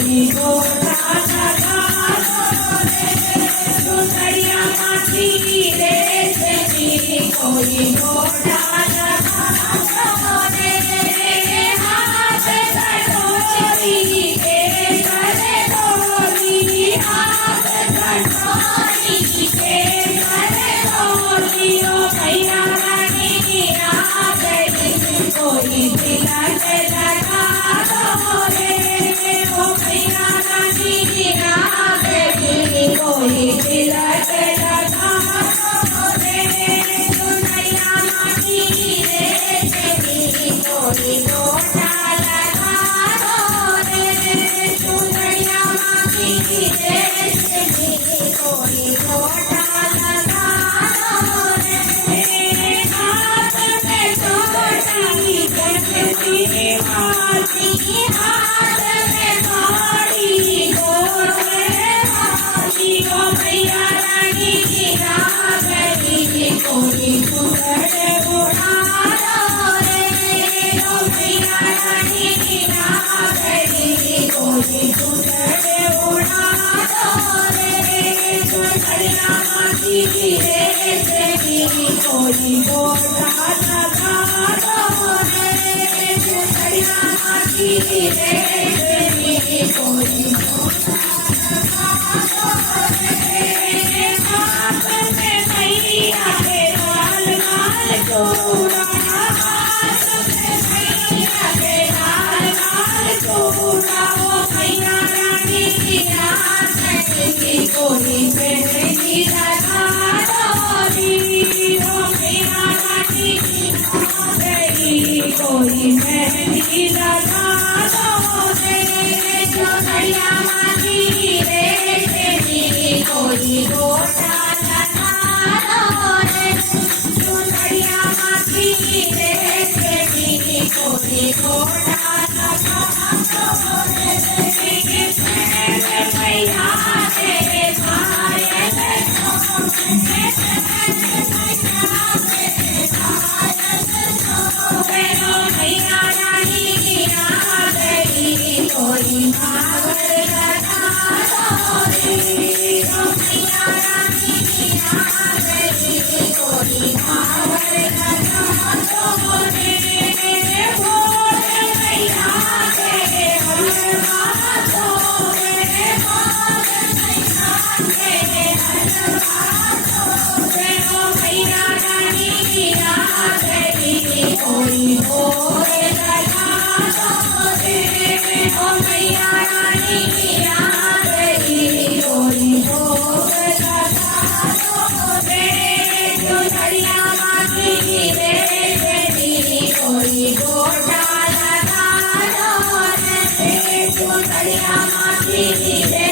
कोई गोटा लगा रे सुंदरिया माटी रे देवी कोई गोटा लगा रे हाथ कटोरी के करे डोली हाथ कटोरी के करे डोली ओ भैया रानी आ गई कोई तिलक लगा दो रे ओ भैया रानी आ गई कोई तिलक लगा दो रे सुनैया माटी रे देवी कोई गोटा लगा दो रे सुनैया माटी रे देवी कोई गोटा लगा दो रे हाथ में छोटी गठरी हाथी हाथ में बड़ी गोटे हाथी को भैया रानी आ गई कोई सुंदर उड़ा दो रे ओ भैया रानी आ गई कोई सुंदर उड़ा दो रे सुंदरिया माटी रे देवी कोई गोटा लगा दो रे सुंदरिया माटी रे देवी कोई गोटा लगा दो रे हाथ में भैया के लाल लाल चूड़ा हाथ में भैया के लाल लाल चूड़ा ओ भैया रानी आ गई कोई मेहंदी लगा दो रे ओ भैया रानी आ गई कोई मेहंदी लगा दो रे सुनैया माटी रे देवी कोई गोटा लगा दो रे सुनैया माटी रे देवी कोई गोटा लगा दो रे भैया रे भैया रानी आ गई कोई भावर लगा दो रे भैया रानी आ गई कोई भावर लगा दो रे भोर भैया के हलवा दो रे भोर भैया के हलवा दो रे ओ भैया रानी आ गई कोई भोर लगा दो रे ओ भैया रानी आ गई कोई भोर लगा दो रे सुंदरिया माटी रे देवी कोई गोटा लगा दो रे सुंदरिया माटी रे